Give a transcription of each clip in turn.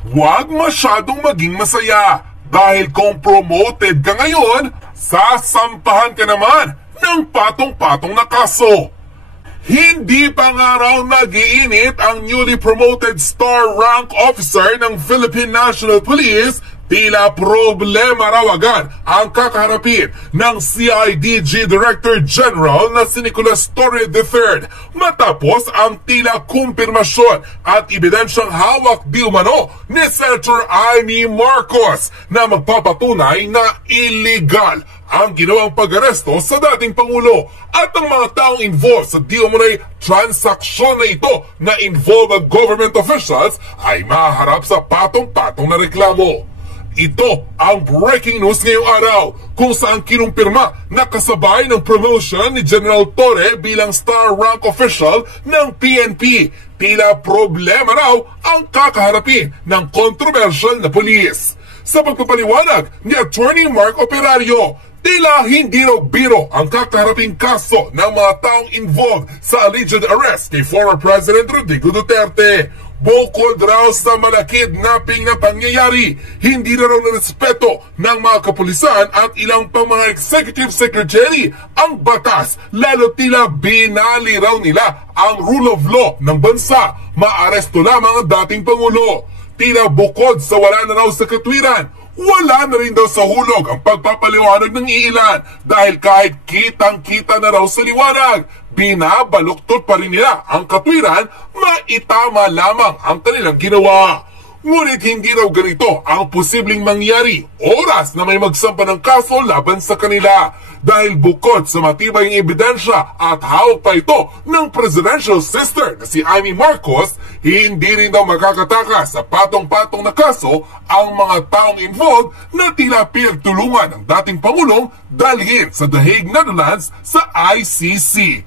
Huwag masyadong maging masaya dahil kung promoted ka ngayon, sasampahan ka naman ng patong-patong na kaso. Hindi pa nga raw nag-iinit ang newly promoted star rank officer ng Philippine National Police. Tila problema raw agad ang kakaharapin ng CIDG Director General na si Nicolas Torre III matapos ang tila kumpirmasyon at ebidensyang hawak di umano ni Senator Amy Marcos na magpapatunay na illegal ang ginawang pag-aresto sa dating Pangulo at ang mga taong involved sa di umunay transaksyon na ito na involve ang government officials ay maharap sa patong-patong na reklamo. Ito ang breaking news ngayong araw kung saan kinumpirma na kasabay ng promotion ni General Torre bilang star rank official ng PNP. Tila problema raw ang kakaharapin ng controversial na pulis. Sa pagpapaliwanag ni Attorney Mark Operario, tila hindi raw biro ang kakaharaping kaso ng mga taong involved sa alleged arrest kay former President Rodrigo Duterte. Bukod raw sa malakidnapping na pangyayari, hindi na raw narespeto ng mga kapulisan at ilang pang mga executive secretary ang batas, lalo tila binali raw nila ang rule of law ng bansa. Maaresto lamang ang dating Pangulo. Tila bukod sa wala na raw sa katwiran, wala na rin daw sa hulog ang pagpapaliwanag ng iilan dahil kahit kitang-kita na raw sa liwanag, binabaluktot pa rin nila ang katwiran, maitama lamang ang kanilang ginawa. Ngunit hindi raw ganito ang posibleng mangyari oras na may magsampa ng kaso laban sa kanila dahil bukod sa matibay ng ebidensya at hawak pa ito ng presidential sister na si Amy Marcos, hindi rin daw makakatakas sa patong-patong na kaso ang mga taong involved na tila pinagtulungan ng dating Pangulong dalhin sa The Hague, Netherlands sa ICC.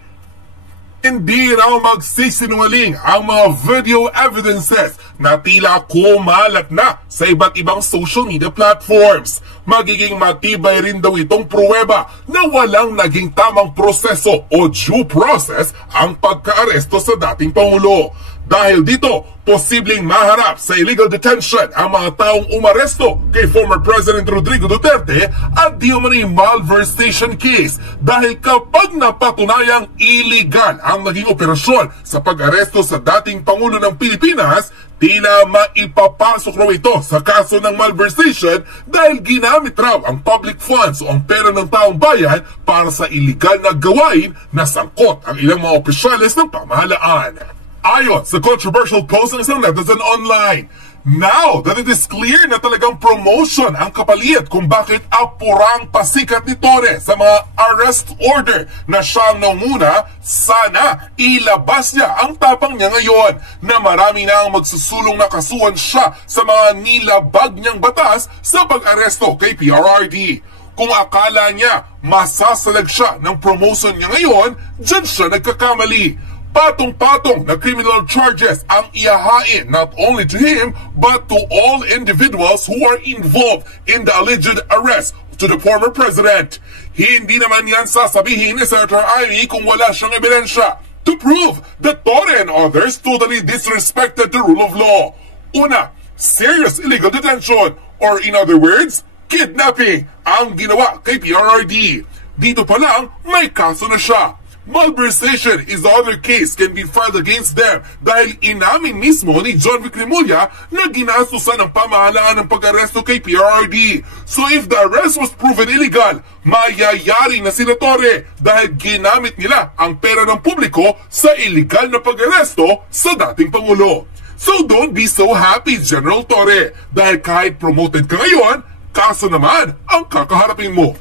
Hindi raw magsisinungaling ang mga video evidences na tila kumalat na sa iba't ibang social media platforms. Magiging matibay rin daw itong pruweba na walang naging tamang proseso o due process ang pagkaaresto sa dating Pangulo. Dahil dito, posibleng maharap sa illegal detention ang mga taong umaresto kay former President Rodrigo Duterte at di umano'y malversation case dahil kapag napatunayang illegal ang naging operasyon sa pag-aresto sa dating Pangulo ng Pilipinas, tila maipapasok raw ito sa kaso ng malversation dahil ginamit raw ang public funds o ang pera ng taong bayan para sa illegal na gawain na sangkot ang ilang mga opisyales ng pamahalaan. Ayon sa controversial post ng isang netizen online, now that it is clear na talagang promotion ang kapalit kung bakit apurang pasikat ni Torre sa mga arrest order na siyang nanguna, sana ilabas niya ang tapang niya ngayon na marami na ang magsusulong na kasuhan siya sa mga nilabag niyang batas sa pag-aresto kay PRRD. Kung akala niya masasalag siya ng promotion niya ngayon, dyan siya nagkakamali. Patong-patong na criminal charges ang ihahain not only to him but to all individuals who are involved in the alleged arrest to the former president. Hindi naman yan sasabihin ni Senator Amy kung wala siyang ebidensya to prove that Torre and others totally disrespected the rule of law. Una, serious illegal detention or in other words, kidnapping ang ginawa kay PRRD. Dito pa lang, may kaso na siya. Malversation is the other case can be filed against them dahil inamin mismo ni John Vic Remulla na ginasusan ng pamahalaan ng pag-aresto kay PRRD. So if the arrest was proven illegal, mayayari na sila Torre dahil ginamit nila ang pera ng publiko sa illegal na pag-aresto sa dating Pangulo. So don't be so happy, General Torre, dahil kahit promoted ka ngayon, kaso naman ang kakaharapin mo.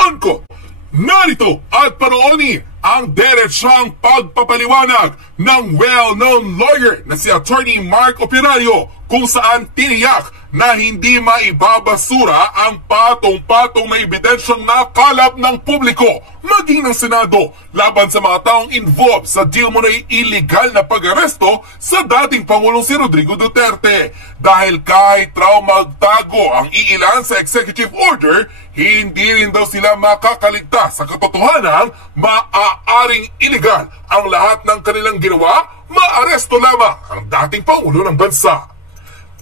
Unquote. Narito at panoorin ang diretsang pagpapaliwanag ng well-known lawyer na si Attorney Mark Operario kung saan tiniyak na hindi maibabasura ang patong-patong na ebidensyang nakalap ng publiko, maging ng Senado, laban sa mga taong involved sa di umano'y illegal na pag-aresto sa dating Pangulong si Rodrigo Duterte. Dahil kahit raw magtago ang iilan sa executive order, hindi rin daw sila makakaligtas sa katotohanan maaaring illegal ang lahat ng kanilang ginawa, maaresto lamang ang dating Pangulo ng bansa.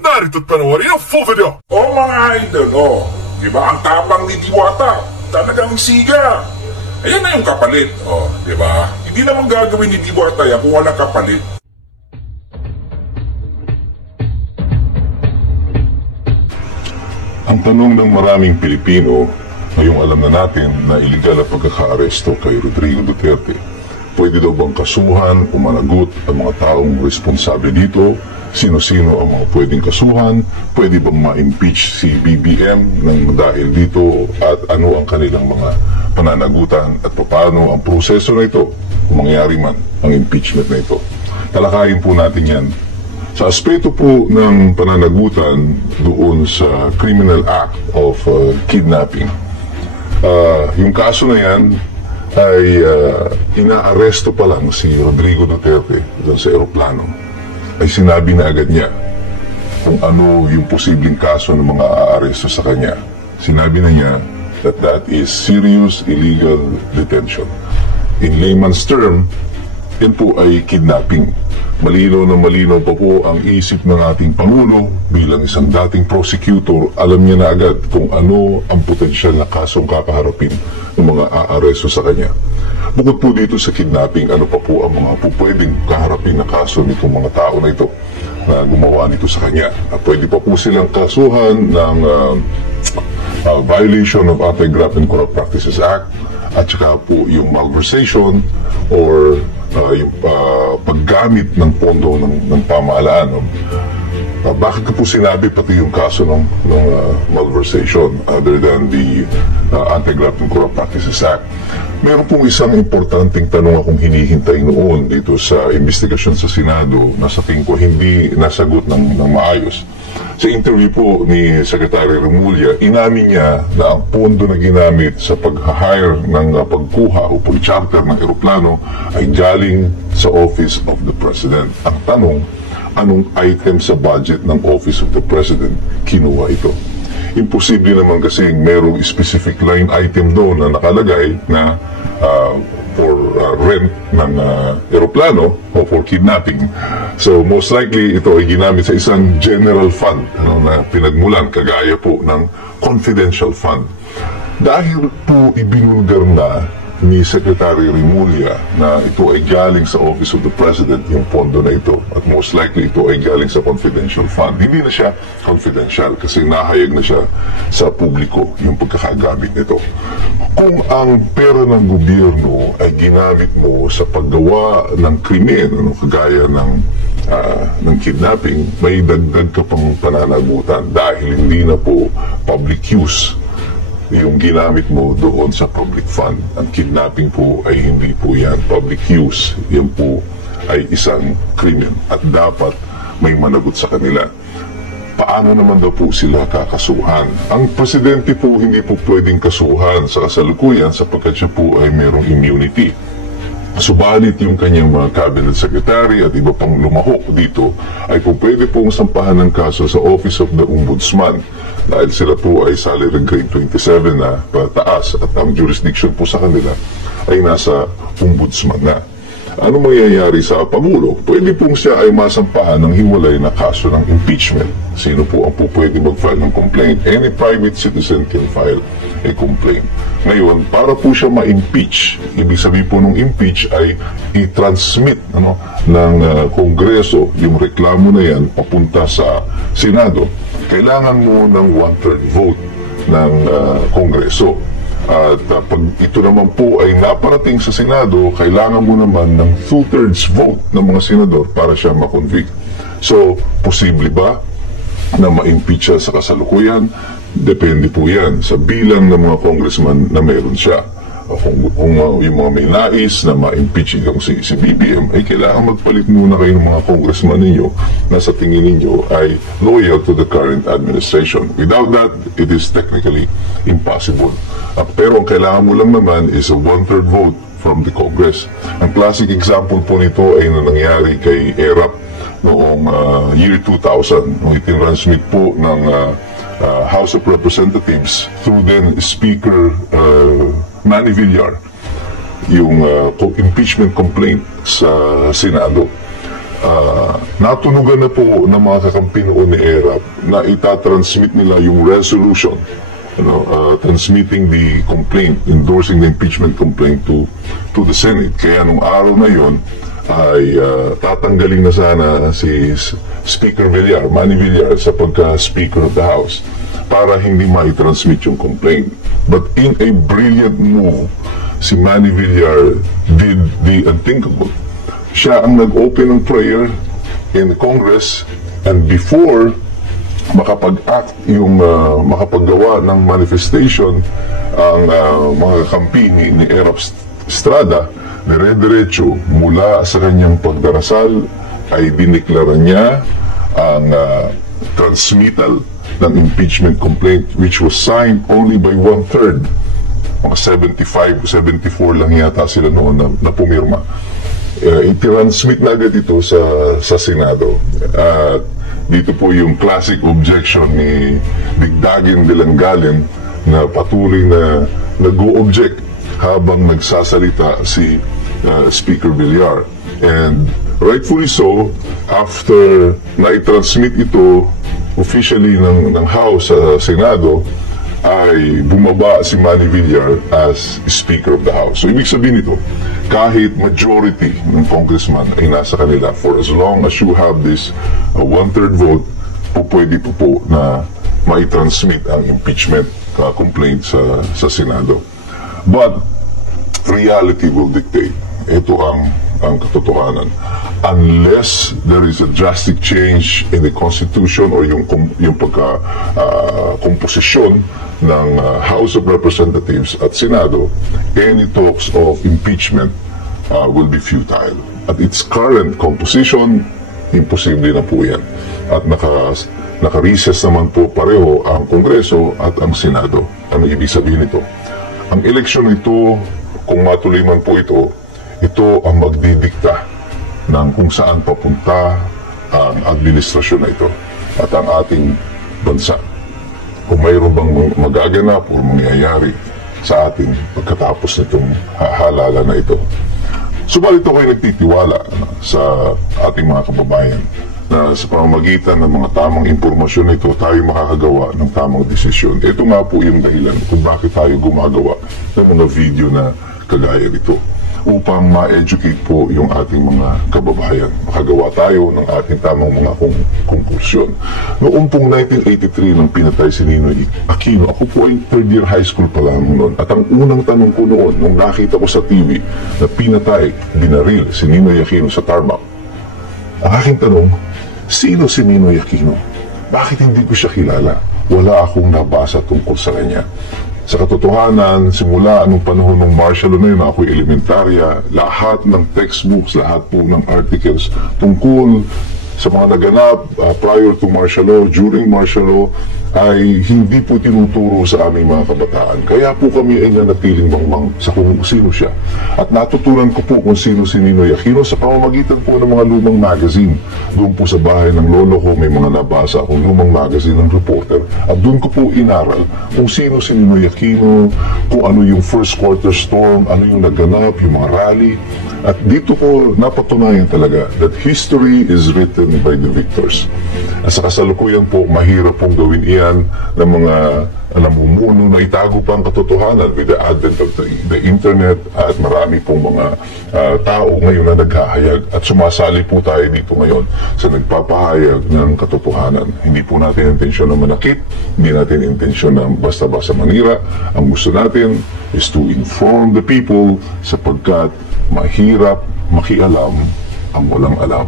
narito't panoorin ang full video. Mga idol, di ba ang tapang ni Diwata? Talagang siga. Ayan na yung kapalit, di ba? Hindi naman gagawin ni Diwata yan kung walang kapalit. Ang tanong ng maraming Pilipino, ngayong alam na natin na iligal ang pagkaka-aresto kay Rodrigo Duterte, pwede daw bang kasuhan o managot ang mga taong responsable dito? Sino-sino ang mga pwedeng kasuhan? Pwede bang ma-impeach si BBM ng dahil dito? At ano ang kanilang mga pananagutan? At paano ang proseso na ito kung mangyari man ang impeachment na ito? Talakayin po natin yan. Sa aspeto po ng pananagutan doon sa Criminal Act of Kidnapping, yung kaso na yan ay inaaresto pa lang si Rodrigo Duterte doon sa eroplano, ay sinabi na agad niya kung ano yung posibleng kaso ng mga aaresto sa kanya. Sinabi na niya that is serious illegal detention. In layman's term, yan po ay kidnapping. Malinaw na malinaw pa po ang isip ng ating Pangulo bilang isang dating prosecutor. Alam niya na agad kung ano ang potensyal na kasong kakaharapin ng mga aaresto sa kanya. Bukod po dito sa kidnapping, ano pa po ang mga pwedeng kaharapin na kaso nitong mga tao na ito na gumawa nito sa kanya. Pwede pa po silang kasuhan ng violation of Anti-Graft and Corrupt Practices Act at saka po yung malversation or yung paggamit ng pondo ng pamahalaan. Bakit ko po sinabi pati yung kaso ng malversation other than the Anti-Graft and Corrupt Practices Act? Meron pong isang importanteng tanong akong hinihintay noon dito sa investigasyon sa Senado na sa tingin ko hindi nasagot ng maayos. Sa interview po ni Secretary Remulla, inamin niya na ang pondo na ginamit sa pag-hire ng pagkuha o pag-charter ng eroplano ay galing sa Office of the President. Ang tanong, anong item sa budget ng Office of the President kinuha ito? Imposible naman kasi merong specific line item doon na nakalagay na for rent ng eroplano o for kidnapping. So most likely ito ay ginamit sa isang general fund na pinagmulan kagaya po ng confidential fund. Dahil po ibinulgar na ni Secretary Remulla na ito ay galing sa Office of the President yung pondo na ito at most likely ito ay galing sa confidential fund. Hindi na siya confidential kasi nahayag na siya sa publiko yung pagkakagamit nito. Kung ang pera ng gobyerno ay ginamit mo sa paggawa ng krimen, kagaya ng kidnapping, may dagdag ka pang pananagutan dahil hindi na po public use yung ginamit mo doon sa public fund. Ang kidnapping po ay hindi po yan public use. Yan po ay isang krimen at dapat may managot sa kanila. Paano naman daw po sila kakasuhan? Ang presidente po hindi po pwedeng kasuhan sa kasalukuyan sapagkat siya po ay mayroong immunity. Subalit yung kanyang mga cabinet secretary at iba pang lumahok dito ay po pwede pong sampahan ng kaso sa Office of the Ombudsman dahil sila po ay salary grade 27 na pataas at ang jurisdiction po sa kanila ay nasa Ombudsman na. Ano mangyayari sa Pangulo? Pwede pong siya ay masampahan ng hiwalay na kaso ng impeachment. Sino po ang po pwede mag-file ng complaint? Any private citizen can file a complaint. Ngayon, para po siya ma-impeach, ibig sabihin po ng impeach ay i-transmit ng Kongreso yung reklamo na yan papunta sa Senado. Kailangan mo ng 1/3 vote ng Kongreso. At pag ito naman po ay naparating sa Senado, kailangan mo naman ng 2/3 vote ng mga senador para siya ma-convict. So, posible ba na ma-impeach siya sa kasalukuyan? Depende po yan sa bilang ng mga congressman na meron siya. Kung yung mga may nais na ma-impeach yung si BBM, ay kailangan magpalit muna kayo ng mga congressman ninyo na sa tingin ninyo ay loyal to the current administration. Without that, it is technically impossible. Pero ang kailangan mo lang naman is a 1/3 vote from the Congress. Ang classic example po nito ay nangyari kay ERAP noong year 2000, nung itinransmit po ng House of Representatives through then Speaker Manny Villar yung impeachment complaint sa Senado. natunugan na po ng mga kakampi noon ni ERAP na itatransmit nila yung resolution, transmitting the complaint, endorsing the impeachment complaint to the Senate. Kaya nung araw na yon ay tatanggalin na sana si Speaker Villar, Manny Villar, sa pagka-Speaker of the House para hindi ma-transmit yung complaint. But in a brilliant move, si Manny Villar did the unthinkable. Siya ang nag-open ng prayer in the Congress, and before makapag-act yung makapaggawa ng manifestation ang mga kampi ni ERAP Estrada, dire-diretso mula sa kanyang pagdarasal ay diniklara niya ang transmittal ng impeachment complaint, which was signed only by 1/3. Mga 75, 74 lang yata sila noon na pumirma. I-transmit na agad ito sa Senado. Dito po yung classic objection ni Digdagin de Langalen na patuloy na nag-o-object habang nagsasalita si Speaker Villar. And rightfully so, after na i-transmit ito officially ng House sa Senado, ay bumaba si Manny Villar as Speaker of the House. So ibig sabihin ito, kahit majority ng congressman ay nasa kanila, for as long as you have this 1/3 vote, pwede po na mai-transmit ang impeachment complaint sa Senado. But reality will dictate. Ito ang katotohanan. Unless there is a drastic change in the Constitution or yung pagka-komposisyon ng House of Representatives at Senado, any talks of impeachment will be futile. At its current composition, imposible na po yan. At naka-recess naman po pareho ang Kongreso at ang Senado. Ano ibig sabihin ito? Ang eleksyon ito, kung matuloy man po ito ang magdidikta ng kung saan papunta ang administrasyon na ito at ang ating bansa. Kung mayroon bang magaganap o mangyayari sa atin pagkatapos nitong halalan na ito. Subalit ako ay nagtitiwala sa ating mga kababayan na sa pamamagitan ng mga tamang impormasyon nito, tayo makakagawa ng tamang desisyon. Ito nga po yung dahilan kung bakit tayo gumagawa ng mga video na kagaya nito, upang ma-educate po yung ating mga kababayan. Makagawa tayo ng ating tamang mga konklusyon. Noong pong 1983 nang pinatay si Ninoy Aquino, ako po ay third year high school pa lang noon. At ang unang tanong ko noon, nung nakita ko sa TV na pinatay, binaril si Ninoy Aquino sa tarmac, ang aking tanong, sino si Ninoy Aquino? Bakit hindi ko siya kilala? Wala akong nabasa tungkol sa kanya. Sa katotohanan, simula anong panahon ng martial law na yun, ako'y elementarya, lahat ng textbooks, lahat po ng articles tungkol sa mga naganap prior to martial law, during martial law, ay hindi po tinuturo sa aming mga kabataan. Kaya po kami ay nanatiling mangmang sa kung sino siya. At natutunan ko po kung sino si Ninoy Aquino sa pamamagitan po ng mga lumang magazine. Doon po sa bahay ng lolo ko, may mga nabasa akong lumang magazine ng reporter. At doon ko po inaral kung sino si Ninoy Aquino, kung ano yung first quarter storm, ano yung naganap, yung mga rally. At dito po napatunayan talaga that history is written by the victors. At sa kasalukuyan po, mahirap pong gawin iyan ng mga namumuno na itago pa ang katotohanan with the advent of the internet, at marami pong mga tao ngayon na naghahayag, at sumasali po tayo dito ngayon sa nagpapahayag ng katotohanan. Hindi po natin intensyon na manakit, hindi natin intensyon na basta-basta manira. Ang gusto natin is to inform the people, sapagkat mahirap makialam ang walang alam.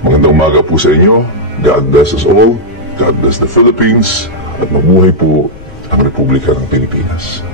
Magandang umaga po sa inyo. God bless us all. God bless the Philippines. At mabuhay po ang Republika ng Pilipinas.